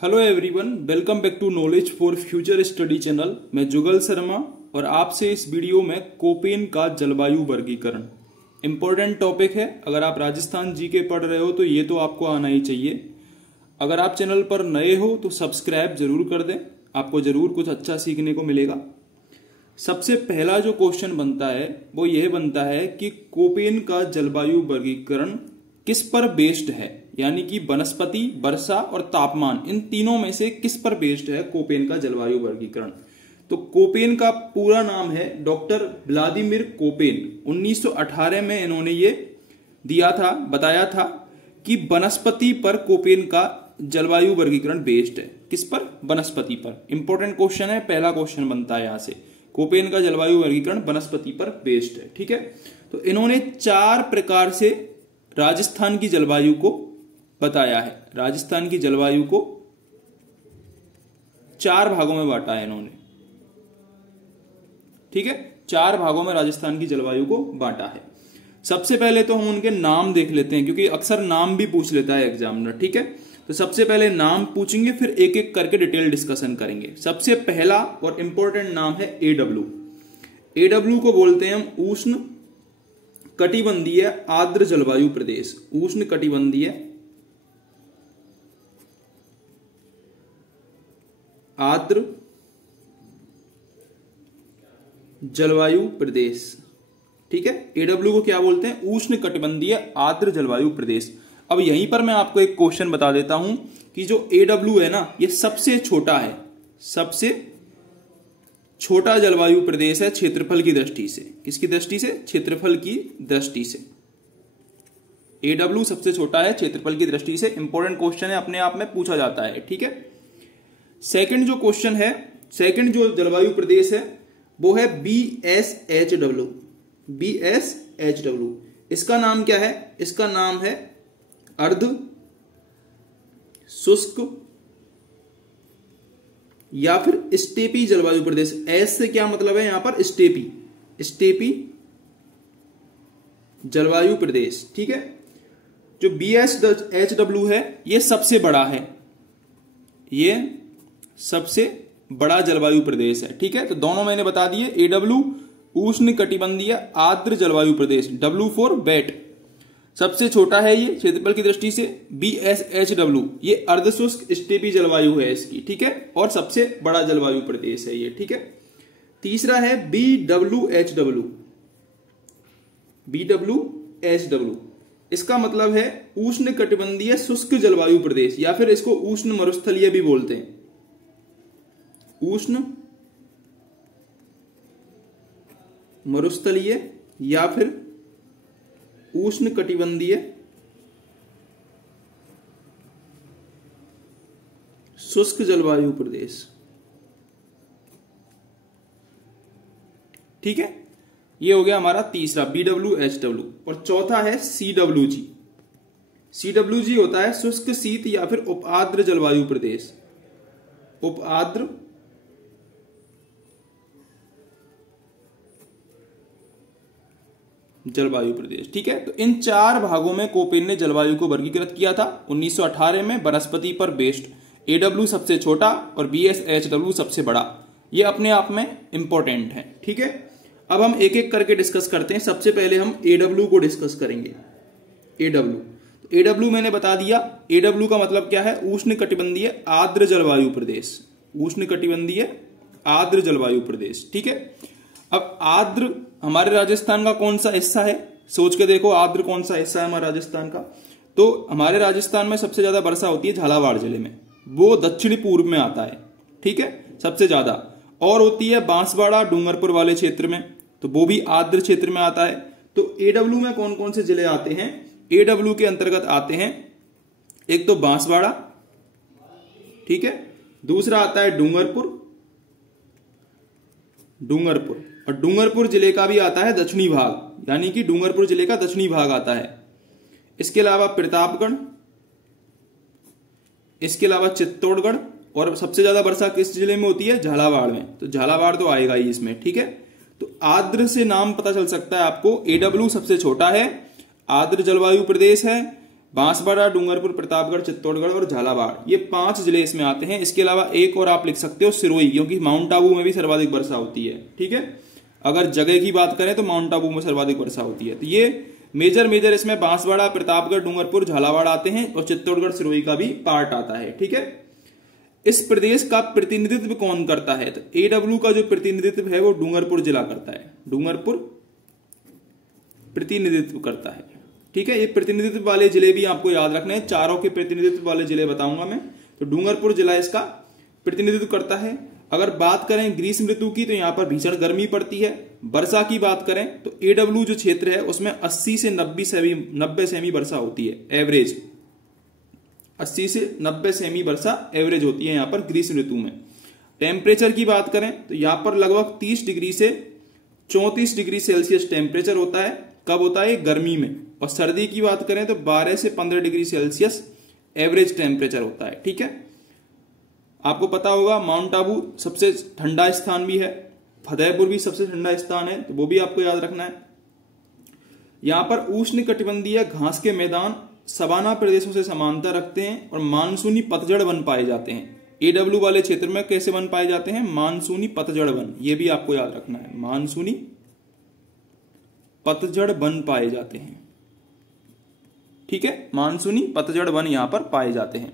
Hello everyone, welcome back to knowledge for future study channel. मैं जुगल शर्मा और आपसे इस वीडियो में कोपेन का जलवायु वर्गीकरण इंपॉर्टेंट टॉपिक है। अगर आप राजस्थान जीके पढ़ रहे हो तो ये तो आपको आना ही चाहिए। अगर आप चैनल पर नए हो तो सब्सक्राइब जरूर कर दें, आपको जरूर कुछ अच्छा सीखने को मिलेगा। सबसे पहला जो क्वेश्चन बनता है वो यह बनता है कि कोपेन का जलवायु वर्गीकरण किस पर बेस्ड है, यानी कि वनस्पति, वर्षा और तापमान, इन तीनों में से किस पर बेस्ड है कोपेन का जलवायु वर्गीकरण। तो कोपेन का पूरा नाम है डॉक्टर व्लादिमीर कोपेन। 1918 में इन्होंने ये दिया था, बताया था कि वनस्पति पर कोपेन का जलवायु वर्गीकरण बेस्ड है। किस पर? वनस्पति पर। इंपॉर्टेंट क्वेश्चन है, पहला क्वेश्चन बनता है यहां से। कोपेन का जलवायु वर्गीकरण वनस्पति पर बेस्ड है, ठीक है। तो इन्होंने 4 प्रकार से राजस्थान की जलवायु को बताया है। राजस्थान की जलवायु को 4 भागों में बांटा है इन्होंने, ठीक है। 4 भागों में राजस्थान की जलवायु को बांटा है। सबसे पहले तो हम उनके नाम देख लेते हैं, क्योंकि अक्सर नाम भी पूछ लेता है एग्जामिनर, ठीक है। तो सबसे पहले नाम पूछेंगे, फिर एक एक करके डिटेल डिस्कशन करेंगे। सबसे पहला और इंपॉर्टेंट नाम है एडब्ल्यू। एडब्ल्यू को बोलते हैं हम उष्ण कटिबंधीय आर्द्र जलवायु प्रदेश। उष्ण कटिबंधीय आर्द्र जलवायु प्रदेश, ठीक है। एडब्ल्यू को क्या बोलते हैं? उष्ण कटिबंधीय आर्द्र जलवायु प्रदेश। अब यहीं पर मैं आपको एक क्वेश्चन बता देता हूं कि जो एडब्ल्यू है ना, ये सबसे छोटा है, सबसे छोटा जलवायु प्रदेश है क्षेत्रफल की दृष्टि से। किसकी दृष्टि से? क्षेत्रफल की दृष्टि से एडब्ल्यू सबसे छोटा है क्षेत्रफल की दृष्टि से। इंपॉर्टेंट क्वेश्चन है, अपने आप में पूछा जाता है, ठीक है। सेकंड जो क्वेश्चन है, सेकंड जो जलवायु प्रदेश है वो है BSHW। BSHW, इसका नाम क्या है? इसका नाम है अर्ध शुष्क या फिर स्टेपी जलवायु प्रदेश। एस से क्या मतलब है यहां पर? स्टेपी, स्टेपी जलवायु प्रदेश, ठीक है। जो BSHW है ये सबसे बड़ा है, ये सबसे बड़ा जलवायु प्रदेश है, ठीक है। तो दोनों मैंने बता दिए। एडब्ल्यू उष्ण कटिबंधीय आर्द्र जलवायु प्रदेश, W फॉर वेट, सबसे छोटा है ये क्षेत्रफल की दृष्टि से। BSHW ये अर्धशुष्क स्टेपी जलवायु है इसकी, ठीक है, और सबसे बड़ा जलवायु प्रदेश है ये, ठीक है। तीसरा है BWHW। BWHW इसका मतलब है उष्ण कटिबंधीय शुष्क जलवायु प्रदेश, या फिर इसको उष्ण मरुस्थलीय भी बोलते हैं। उष्ण मरुस्थलीय या फिर उष्ण कटिबंधीय शुष्क जलवायु प्रदेश, ठीक है। ये हो गया हमारा तीसरा BWHW। और चौथा है CWG। CWG होता है शुष्क शीत या फिर उपाद्र जलवायु प्रदेश। उपाद्र जलवायु प्रदेश, ठीक है। तो इन 4 भागों में कोपेन ने जलवायु को वर्गीकृत किया था 1918 में, वनस्पति पर बेस्ड। एडब्ल्यू सबसे छोटा और BSHW सबसे बड़ा। ये अपने आप में इंपॉर्टेंट है, ठीक है। अब हम एक एक करके डिस्कस करते हैं। सबसे पहले हम एडब्ल्यू को डिस्कस करेंगे। एडब्ल्यू, एडब्ल्यू मैंने बता दिया। एडब्ल्यू का मतलब क्या है? उष्ण कटिबंधीय आर्द्र जलवायु प्रदेश। उष्ण कटिबंधीय आर्द्र जलवायु प्रदेश, ठीक है। अब आर्द्र हमारे राजस्थान का कौन सा हिस्सा है? सोच के देखो, आर्द्र कौन सा हिस्सा है हमारे राजस्थान का? तो हमारे राजस्थान में सबसे ज्यादा वर्षा होती है झालावाड़ जिले में, वो दक्षिणी पूर्व में आता है, ठीक है, सबसे ज्यादा। और होती है बांसवाड़ा डूंगरपुर वाले क्षेत्र में, तो वो भी आर्द्र क्षेत्र में आता है। तो एडब्ल्यू में कौन कौन से जिले आते हैं? एडब्ल्यू के अंतर्गत आते हैं एक तो बांसवाड़ा, ठीक है, दूसरा आता है डूंगरपुर, और डूंगरपुर जिले का भी आता है दक्षिणी भाग, यानी कि डूंगरपुर जिले का दक्षिणी भाग आता है। इसके अलावा प्रतापगढ़, इसके अलावा चित्तौड़गढ़, और सबसे ज्यादा वर्षा किस जिले में होती है? झालावाड़ में, तो झालावाड़ तो आएगा ही इसमें, ठीक है। तो आर्द्र से नाम पता चल सकता है आपको। एडब्ल्यू सबसे छोटा है, आर्द्र जलवायु प्रदेश है, बांसवाड़ा, डूंगरपुर, प्रतापगढ़, चित्तौड़गढ़ और झालावाड़, ये 5 जिले इसमें आते हैं। इसके अलावा एक और आप लिख सकते हो सिरोही, क्योंकि माउंट आबू में भी सर्वाधिक वर्षा होती है। ठीक है, अगर जगह की बात करें तो माउंट आबू में सर्वाधिक वर्षा होती है। तो ये मेजर इसमें बांसवाड़ा, प्रतापगढ़, डूंगरपुर, झालावाड़ आते हैं और चित्तौड़गढ़, सिरोही का भी पार्ट आता है। ठीक है, इस प्रदेश का प्रतिनिधित्व कौन करता है? तो AW का जो प्रतिनिधित्व है वो डूंगरपुर जिला करता है। डूंगरपुर प्रतिनिधित्व करता है। ठीक है, ये प्रतिनिधित्व वाले जिले भी आपको याद रखने हैं, चारों के प्रतिनिधित्व वाले जिले बताऊंगा मैं। तो डूंगरपुर जिला इसका प्रतिनिधित्व करता है। अगर बात करें ग्रीष्म ऋतु की तो यहां पर भीषण गर्मी पड़ती है। वर्षा की बात करें तो AW जो क्षेत्र है उसमें 80 से 90 सेमी वर्षा होती है, एवरेज 80 से 90 सेमी वर्षा एवरेज होती है यहां पर ग्रीष्म ऋतु में। टेम्परेचर की बात करें तो यहां पर लगभग 30 डिग्री से 34 डिग्री सेल्सियस टेम्परेचर होता है। कब होता है? गर्मी में। और सर्दी की बात करें तो 12 से 15 डिग्री सेल्सियस एवरेज टेम्परेचर होता है। ठीक है, आपको पता होगा माउंट आबू सबसे ठंडा स्थान भी है, फतेहपुर भी सबसे ठंडा स्थान है, तो वो भी आपको याद रखना है। यहां पर उष्ण कटिबंधीय घास के मैदान सवाना प्रदेशों से समानता रखते हैं और मानसूनी पतझड़ वन पाए जाते हैं। AW वाले क्षेत्र में कैसे वन पाए जाते हैं? मानसूनी पतझड़ वन, ये भी आपको याद रखना है, मानसूनी पतझड़ वन पाए जाते हैं। ठीक है, मानसूनी पतझड़ वन यहां पर पाए जाते हैं।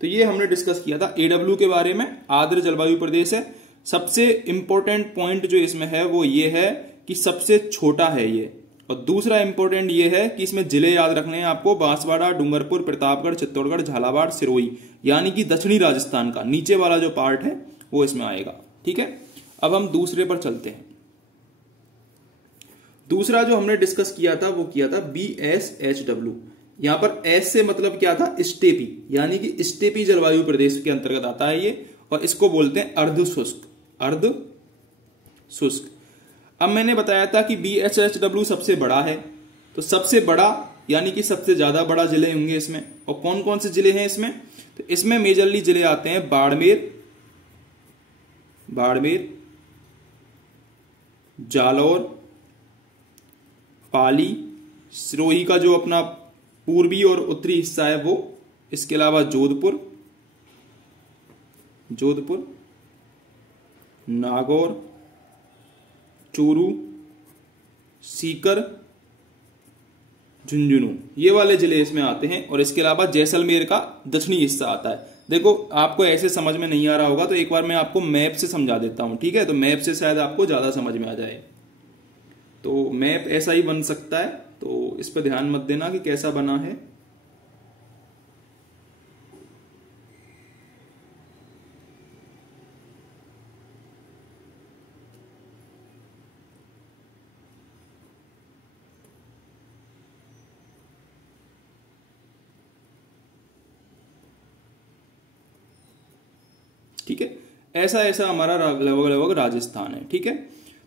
तो ये हमने डिस्कस किया था AW के बारे में। आर्द्र जलवायु प्रदेश है। सबसे इंपॉर्टेंट पॉइंट जो इसमें है वो ये है कि सबसे छोटा है ये, और दूसरा इंपॉर्टेंट ये है कि इसमें जिले याद रखने हैं आपको, बांसवाड़ा, डूंगरपुर, प्रतापगढ़, चित्तौड़गढ़, झालावाड़, सिरोही, यानी कि दक्षिणी राजस्थान का नीचे वाला जो पार्ट है वो इसमें आएगा। ठीक है, अब हम दूसरे पर चलते हैं। दूसरा जो हमने डिस्कस किया था वो किया था BSHW। यहां पर एस से मतलब क्या था? स्टेपी, यानी कि स्टेपी जलवायु प्रदेश के अंतर्गत आता है ये, और इसको बोलते हैं अर्ध शुष्क। अर्ध शुष्क। अब मैंने बताया था कि BSHW सबसे बड़ा है, तो सबसे बड़ा यानी कि सबसे ज्यादा बड़ा जिले होंगे इसमें। और कौन कौन से जिले हैं इसमें? तो इसमें मेजरली जिले आते हैं बाड़मेर, जालौर, पाली, सिरोही का जो अपना पूर्वी और उत्तरी हिस्सा है वो, इसके अलावा जोधपुर, नागौर, चूरू, सीकर, झुंझुनू, ये वाले जिले इसमें आते हैं। और इसके अलावा जैसलमेर का दक्षिणी हिस्सा आता है। देखो आपको ऐसे समझ में नहीं आ रहा होगा तो एक बार मैं आपको मैप से समझा देता हूं। ठीक है, तो मैप से शायद आपको ज्यादा समझ में आ जाए। तो मैप ऐसा ही बन सकता है, तो इस पर ध्यान मत देना कि कैसा बना है। ठीक है, ऐसा ऐसा हमारा लगभग लगभग राजस्थान है। ठीक है,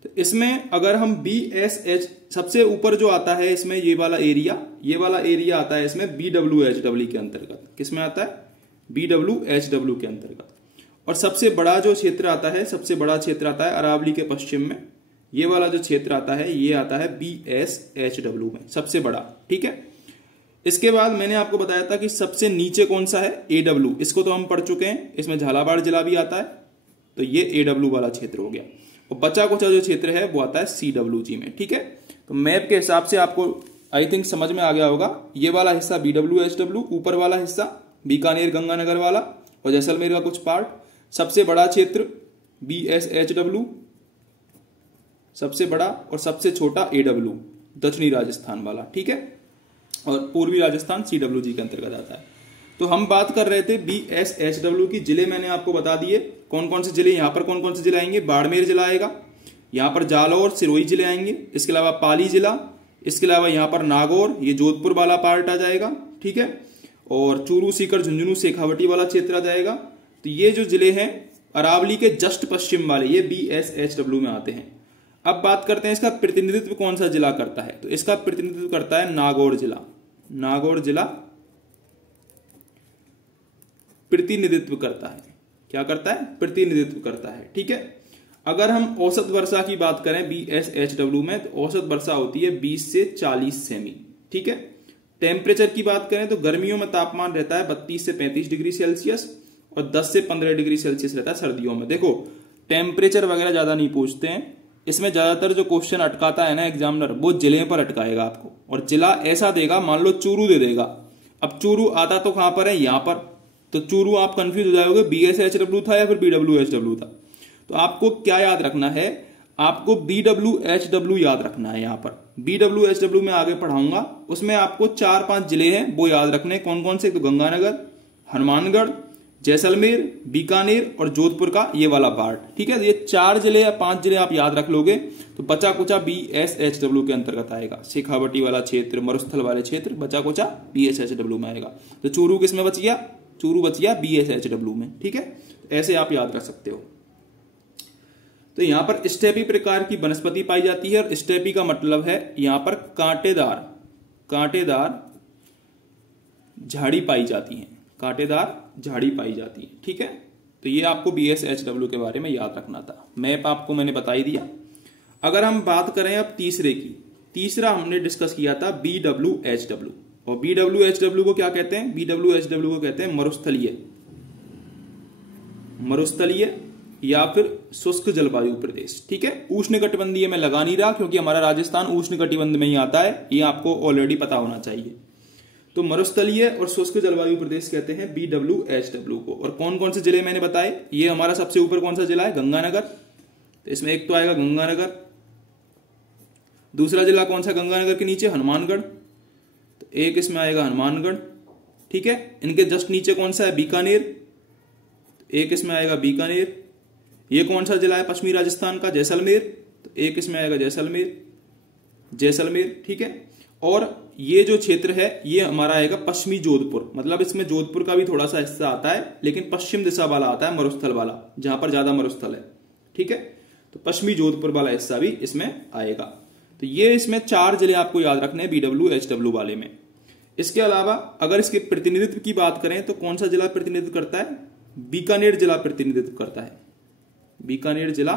तो इसमें अगर हम BSH सबसे ऊपर जो आता है इसमें ये वाला एरिया आता है इसमें BWHW के अंतर्गत। किसमें आता है? BWHW के अंतर्गत। और सबसे बड़ा जो क्षेत्र आता है, सबसे बड़ा क्षेत्र आता है अरावली के पश्चिम में। ये वाला जो क्षेत्र आता है ये आता है BSHW में, सबसे बड़ा। ठीक है, इसके बाद मैंने आपको बताया था कि सबसे नीचे कौन सा है? AW। इसको तो हम पढ़ चुके हैं, इसमें झालावाड़ जिला भी आता है, तो ये AW वाला क्षेत्र हो गया। और बचा कुचा जो क्षेत्र है वो आता है CWG में। ठीक है, तो मैप के हिसाब से आपको आई थिंक समझ में आ गया होगा। ये वाला हिस्सा BWHW, ऊपर वाला हिस्सा बीकानेर गंगानगर वाला और जैसलमेर का कुछ पार्ट। सबसे बड़ा क्षेत्र BSHW, सबसे बड़ा, और सबसे छोटा AW, दक्षिणी राजस्थान वाला। ठीक है, और पूर्वी राजस्थान CWG के अंतर्गत आता है। तो हम बात कर रहे थे BSHW की। जिले मैंने आपको बता दिए कौन कौन से जिले। यहां पर कौन कौन से जिले आएंगे? बाड़मेर जिला आएगा, यहां पर जालौर, सिरोही जिले आएंगे, इसके अलावा पाली जिला, इसके अलावा यहां पर नागौर, ये जोधपुर वाला पार्ट आ जाएगा। ठीक है, और चूरू, सीकर, झुंझुनू, शेखावटी वाला क्षेत्र आ जाएगा। तो ये जो जिले हैं अरावली के जस्ट पश्चिम वाले, ये BSHW में आते हैं। अब बात करते हैं इसका प्रतिनिधित्व कौन सा जिला करता है। तो इसका प्रतिनिधित्व करता है नागौर जिला। नागौर जिला प्रतिनिधित्व करता है। क्या करता है? प्रतिनिधित्व करता है। ठीक है, अगर हम औसत वर्षा की बात करें BSHW में, तो औसत वर्षा होती है 20 से 40 सेमी। ठीक है, टेम्परेचर की बात करें तो गर्मियों में तापमान रहता है 32 से 35 डिग्री सेल्सियस और 10 से 15 डिग्री सेल्सियस रहता है सर्दियों में। देखो टेम्परेचर वगैरह ज्यादा नहीं पूछते हैं इसमें, ज्यादातर जो क्वेश्चन अटकाता है ना एग्जामिनर वो जिले पर अटकाएगा आपको, और जिला ऐसा देगा, मान लो चूरू दे देगा। अब चूरू आता तो कहां पर है, यहां पर, तो चूरू आप कंफ्यूज हो जाओगे BSHW था या फिर BWHW था। तो आपको क्या याद रखना है, आपको BWHW याद रखना है। यहां पर BWHW में आगे पढ़ाऊंगा, उसमें आपको 4-5 जिले हैं वो याद रखने। कौन कौन से, तो गंगानगर, हनुमानगढ़, जैसलमेर, बीकानेर और जोधपुर का ये वाला पार्ट। ठीक है, ये 4 जिले या 5 जिले आप याद रख लोगे तो बचा कुचा BSHW के अंतर्गत आएगा। शेखावटी वाला क्षेत्र, मरुस्थल वाले क्षेत्र बचा कुचा BSHW में आएगा। तो चूरू किस में बच गया, चूरू बच गया BSHW में। ठीक है, ऐसे आप याद रख सकते हो। तो यहां पर स्टेपी प्रकार की वनस्पति पाई जाती है, और स्टेपी का मतलब है यहां पर कांटेदार झाड़ी पाई जाती है, कांटेदार झाड़ी पाई जाती है। ठीक है, तो ये आपको BSHW के बारे में याद रखना था। मैप आपको मैंने बता ही दिया। अगर हम बात करें अब तीसरे की, तीसरा हमने डिस्कस किया था BWHW, और BWHW को क्या कहते हैं, BWHW को कहते हैं मरुस्थलीय या फिर शुष्क जलवायु प्रदेश। ठीक है, उष्णकटिबंधीय में लगा नहीं रहा क्योंकि हमारा राजस्थान उष्णकटिबंध में ही आता है, ये आपको ऑलरेडी पता होना चाहिए। तो मरुस्थलीय और शुष्क जलवायु प्रदेश कहते हैं BWHW को। और कौन कौन से जिले मैंने बताए, ये हमारा सबसे ऊपर कौन सा जिला है, गंगानगर। तो इसमें एक तो आएगा गंगानगर, दूसरा जिला कौन सा गंगानगर के नीचे, हनुमानगढ़। तो एक इसमें आएगा हनुमानगढ़। ठीक है, इनके जस्ट नीचे कौन सा है, बीकानेर। एक इसमें आएगा बीकानेर। ये कौन सा जिला है पश्चिमी राजस्थान का, जैसलमेर। तो एक इसमें आएगा जैसलमेर। ठीक है, और ये जो क्षेत्र है ये हमारा आएगा पश्चिमी जोधपुर, मतलब इसमें जोधपुर का भी थोड़ा सा हिस्सा आता है लेकिन पश्चिम दिशा वाला आता है, मरुस्थल वाला, जहां पर ज्यादा मरुस्थल है। ठीक है, तो पश्चिमी जोधपुर वाला हिस्सा भी इसमें आएगा। तो ये इसमें 4 जिले आपको याद रखने हैं BWHW वाले में। इसके अलावा अगर इसके प्रतिनिधित्व की बात करें तो कौन सा जिला प्रतिनिधित्व करता है, बीकानेर जिला प्रतिनिधित्व करता है, बीकानेर जिला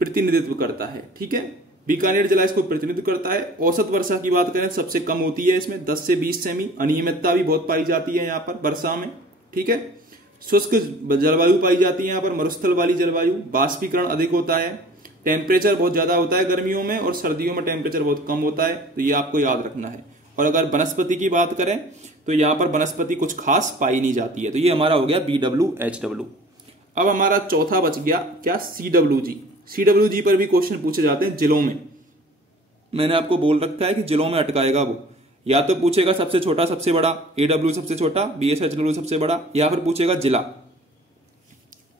प्रतिनिधित्व करता है। ठीक है, बीकानेर जिला इसको प्रतिनिधित्व करता है। औसत वर्षा की बात करें सबसे कम होती है इसमें 10 से 20 सेमी, अनियमितता भी बहुत पाई जाती है यहाँ पर वर्षा में। ठीक है, शुष्क जलवायु पाई जाती है यहाँ पर, मरुस्थल वाली जलवायु, बाष्पीकरण अधिक होता है, टेम्परेचर बहुत ज्यादा होता है गर्मियों में और सर्दियों में टेम्परेचर बहुत कम होता है। तो ये आपको याद रखना है। और अगर वनस्पति की बात करें तो यहाँ पर वनस्पति कुछ खास पाई नहीं जाती है। तो ये हमारा हो गया BWHW। अब हमारा चौथा बच गया क्या, CWG पर भी क्वेश्चन पूछे जाते हैं जिलों में। मैंने आपको बोल रखा है कि जिलों में अटकाएगा वो, या तो पूछेगा सबसे छोटा सबसे बड़ा, AW सबसे छोटा, BSHW सबसे बड़ा, या फिर पूछेगा जिला।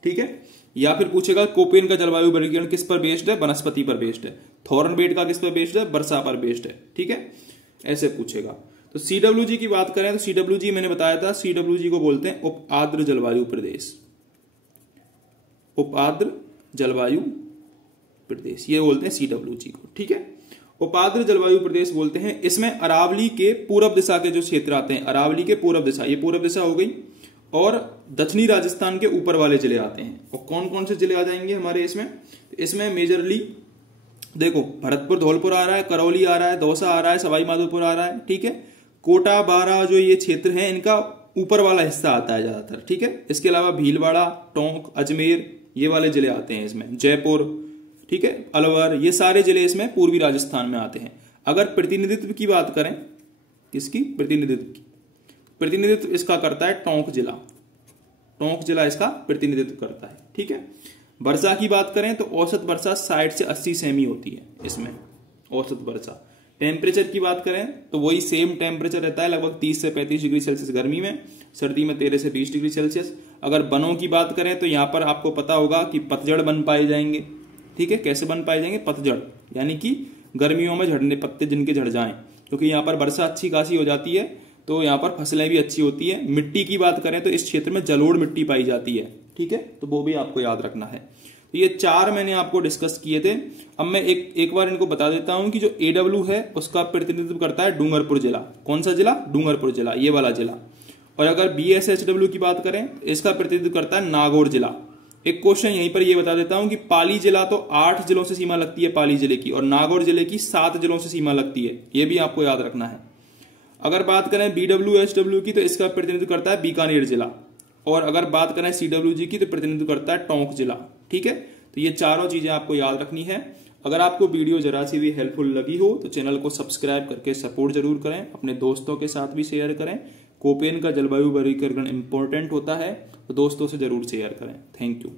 ठीक है, या फिर पूछेगा कोपेन का जलवायु वर्गीकरण किस पर बेस्ड है, वनस्पति पर बेस्ड है। थॉर्नबेट का किस पर बेस्ड है, वर्षा पर बेस्ड है। ठीक है, ऐसे पूछेगा। तो CWG की बात करें तो CWG मैंने बताया था, CWG को बोलते हैं उप आर्द्र जलवायु प्रदेश, उप आर्द्र जलवायु प्रदेश, ये बोलते हैं CWG को। ठीक है, उपाद्र जलवायु प्रदेश बोलते हैं। इसमें अरावली के पूर्व दिशा के जो क्षेत्र आते हैं, अरावली के पूर्व दिशा, ये पूर्व दिशा हो गई, और दक्षिणी राजस्थान के ऊपर वाले जिले आते हैं। और कौन कौन से जिले आ जाएंगे हमारे इसमें मेजरली देखो, भरतपुर धौलपुर आ रहा है, करौली आ रहा है, दौसा आ रहा है, सवाई माधोपुर आ रहा है। ठीक है, कोटा, बारां जो ये क्षेत्र है इनका ऊपर वाला हिस्सा आता है ज्यादातर। ठीक है, इसके अलावा भीलवाड़ा, टोंक, अजमेर, ये वाले जिले आते हैं इसमें, जयपुर, ठीक है, अलवर, ये सारे जिले इसमें पूर्वी राजस्थान में आते हैं। अगर प्रतिनिधित्व की बात करें, किसकी, प्रतिनिधित्व की, प्रतिनिधित्व इसका करता है टोंक जिला, टोंक जिला इसका प्रतिनिधित्व करता है। ठीक है, वर्षा की बात करें तो औसत वर्षा 60 से 80 सेमी होती है इसमें, औसत वर्षा। टेम्परेचर की बात करें तो वही सेम टेम्परेचर रहता है, लगभग 30 से 35 डिग्री सेल्सियस गर्मी में, सर्दी में 13 से 20 डिग्री सेल्सियस। अगर वनों की बात करें तो यहाँ पर आपको पता होगा कि पतझड़ बन पाए जाएंगे। ठीक है, कैसे बन पाए जाएंगे, पतझड़, यानी कि गर्मियों में झड़ने, पत्ते जिनके झड़ जाएं, क्योंकि यहाँ पर वर्षा अच्छी खासी हो जाती है तो यहाँ पर फसलें भी अच्छी होती है। मिट्टी की बात करें तो इस क्षेत्र में जलोढ़ मिट्टी पाई जाती है। ठीक है, तो वो भी आपको याद रखना है। तो ये 4 मैंने आपको डिस्कस किए थे। अब मैं एक बार इनको बता देता हूं कि जो AW है उसका प्रतिनिधित्व करता है डूंगरपुर जिला। कौन सा जिला, डूंगरपुर जिला, ये वाला जिला। और अगर BSHW की बात करें इसका प्रतिनिधित्व करता है नागौर जिला। एक क्वेश्चन यहीं पर ये बता देता हूं कि पाली जिला तो 8 जिलों से सीमा लगती है पाली जिले की, और नागौर जिले की 7 जिलों से सीमा लगती है, ये भी आपको याद रखना है। अगर बात करें BWSW की तो इसका प्रतिनिधित्व करता है बीकानेर जिला, और अगर बात करें CWG की तो प्रतिनिधित्व करता है टोंक जिला। ठीक है, तो ये चारों चीजें आपको याद रखनी है। अगर आपको वीडियो जरा सी भी हेल्पफुल लगी हो तो चैनल को सब्सक्राइब करके सपोर्ट जरूर करें, अपने दोस्तों के साथ भी शेयर करें। कोपेन का जलवायु वर्गीकरण इंपॉर्टेंट होता है तो दोस्तों से जरूर शेयर करें। Thank you.